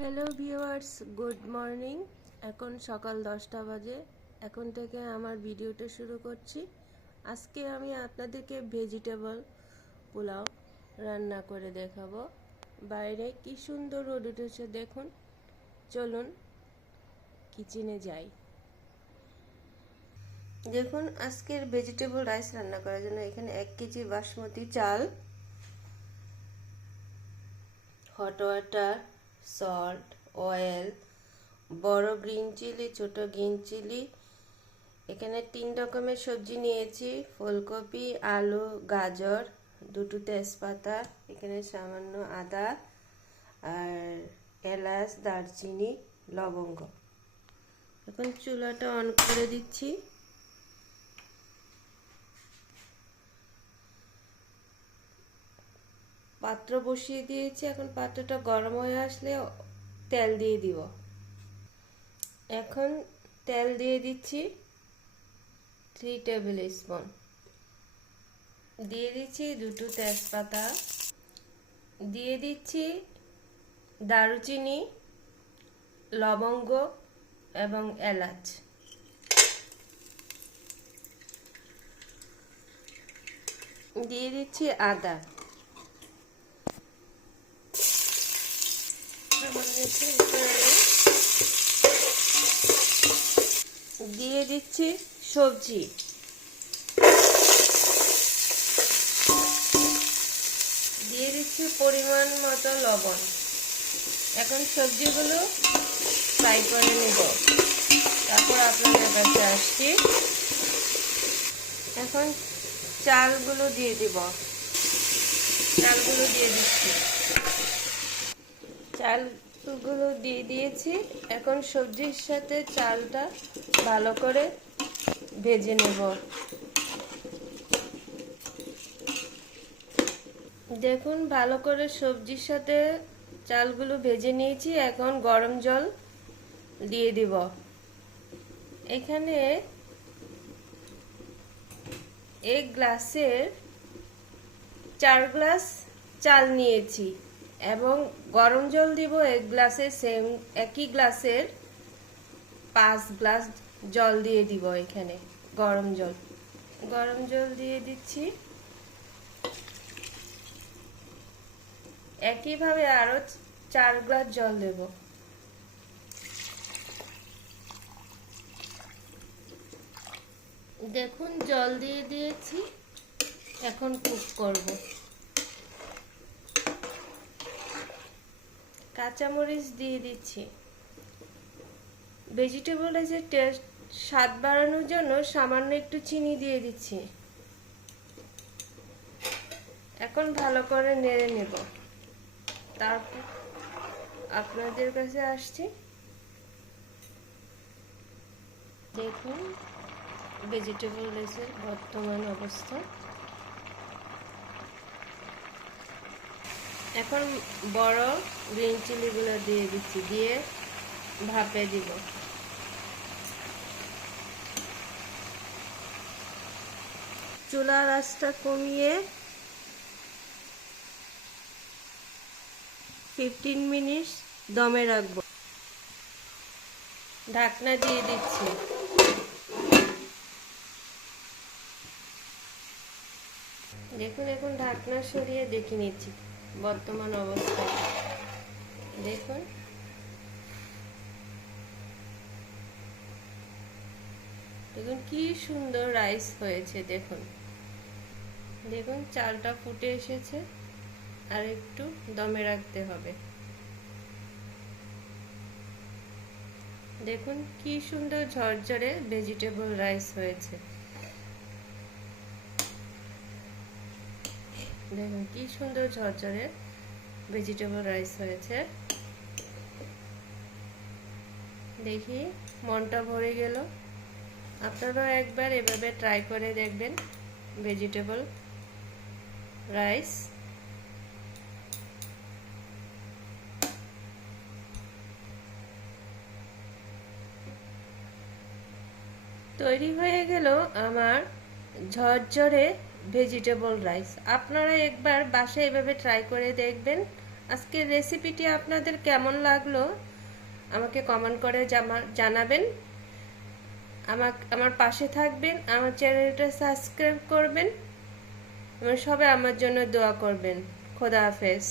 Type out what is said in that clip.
Hello viewers, good morning. এখন সকাল 10টা বাজে। এখন থেকে আমার ভিডিওটা শুরু করছি। আজকে আমি আপনাদেরকে ভেজিটেবল পোলাও রান্না করে দেখাবো। বাইরে কি সুন্দর রোদ উঠেছে দেখুন। চলুন কিচেনে যাই। দেখুন, আজকের ভেজিটেবল রাইস রান্না করার জন্য এখানে 1 কেজি বাসমতি চাল, হট ওয়াটার, সল্ট, অয়েল, বড় গ্রিন চিলি, ছোট গ্রিন চিলি, এখানে 3 রকমের সবজি নিয়েছি, ফুলকপি, আলু, গাজর, দুটো তেজপাতা, এখানে সামান্য আদা আর এলাচ, দারচিনি, লবঙ্গ। এখন চুলাটা অন করে দিচ্ছি। পাত্র বসিয়ে দিয়েছি। এখন পাত্রটা গরম হয়ে আসলে তেল দিয়ে দিব। এখন তেল দিয়ে দিচ্ছি 3 টেবিল স্পুন। দিয়ে দিচ্ছি দুটো তেজপাতা, দিয়ে দিচ্ছি দারুচিনি, লবঙ্গ এবং এলাচ। দিয়ে দিচ্ছি আদা। দিয়ে দিচ্ছি সবজি। দিয়ে দিচ্ছি পরিমাণ মতো লবণ। এখন সবজিগুলো ফ্রাই করে নেব, তারপর আপনাদের কাছে আসছি। এখন চালগুলো দিয়ে দিব। চালগুলো দিয়ে দিচ্ছি। চালগুলো দিয়ে দিয়েছি। এখন সবজির সাথে চালটা ভালো করে ভেজে নেব। দেখুন, ভালো করে সবজির সাথে চালগুলো ভেজে নিয়েছি। এখন গরম জল দিয়ে দিব। এখানে 1 গ্লাসের 4 গ্লাস চাল নিয়েছি এবং গরম জল দিব 1 গ্লাসের একই গ্লাসের 5 গ্লাস জল দিয়ে দিব। এখানে গরম জল দিয়ে দিচ্ছি। একইভাবে আরো 4 গ্লাস জল দেব। দেখুন, জল দিয়ে দিয়েছি। এখন কুক করব। কাঁচামরিচ দিয়ে দিচ্ছি। ভেজিটেবল রাইসের টেস্ট স্বাদ বাড়ানোর জন্য সামান্য একটু চিনি দিয়ে দিচ্ছি। এখন ভালো করে নেড়ে নেব। তারপর আপনাদের কাছে আসছি। দেখুন ভেজিটেবল রাইসের বর্তমান অবস্থা। এখন বড় গ্রিন চিলিগুলো দিয়ে দিচ্ছি, দিয়ে ভাপে দিব। চুলার আঁচটা কমিয়ে 15 মিনিট দমে রাখবো। ঢাকনা দিয়ে দিচ্ছি। দেখুন, এখন ঢাকনা সরিয়ে দেখে নিচ্ছি বর্তমান অবস্থা। দেখুন, কি সুন্দর রাইস হয়েছে। দেখুন চালটা ফুটে এসেছে। আর একটু দমে রাখতে হবে। দেখুন কি সুন্দর ঝরঝরে ভেজিটেবল রাইস হয়েছে। দেখুন কি সুন্দর ঝরঝরে ভেজিটেবল রাইস হয়েছে। দেখি মনটা ভরে গেল। আপনারাও একবার এভাবে ট্রাই করে দেখবেন ভেজিটেবল রাইস। তৈরি হয়ে গেল আমার ঝরঝরে ভেজিটেবল রাইস। আপনারা একবার বাসায় এভাবে ট্রাই করে দেখবেন। আজকের রেসিপিটি আপনাদের কেমন লাগলো আমাকে কমেন্ট করে জানাবেন। আমার পাশে থাকবেন, আমার চ্যানেলটা সাবস্ক্রাইব করবেন এবং সবাই আমার জন্য দোয়া করবেন। খোদা হাফেজ।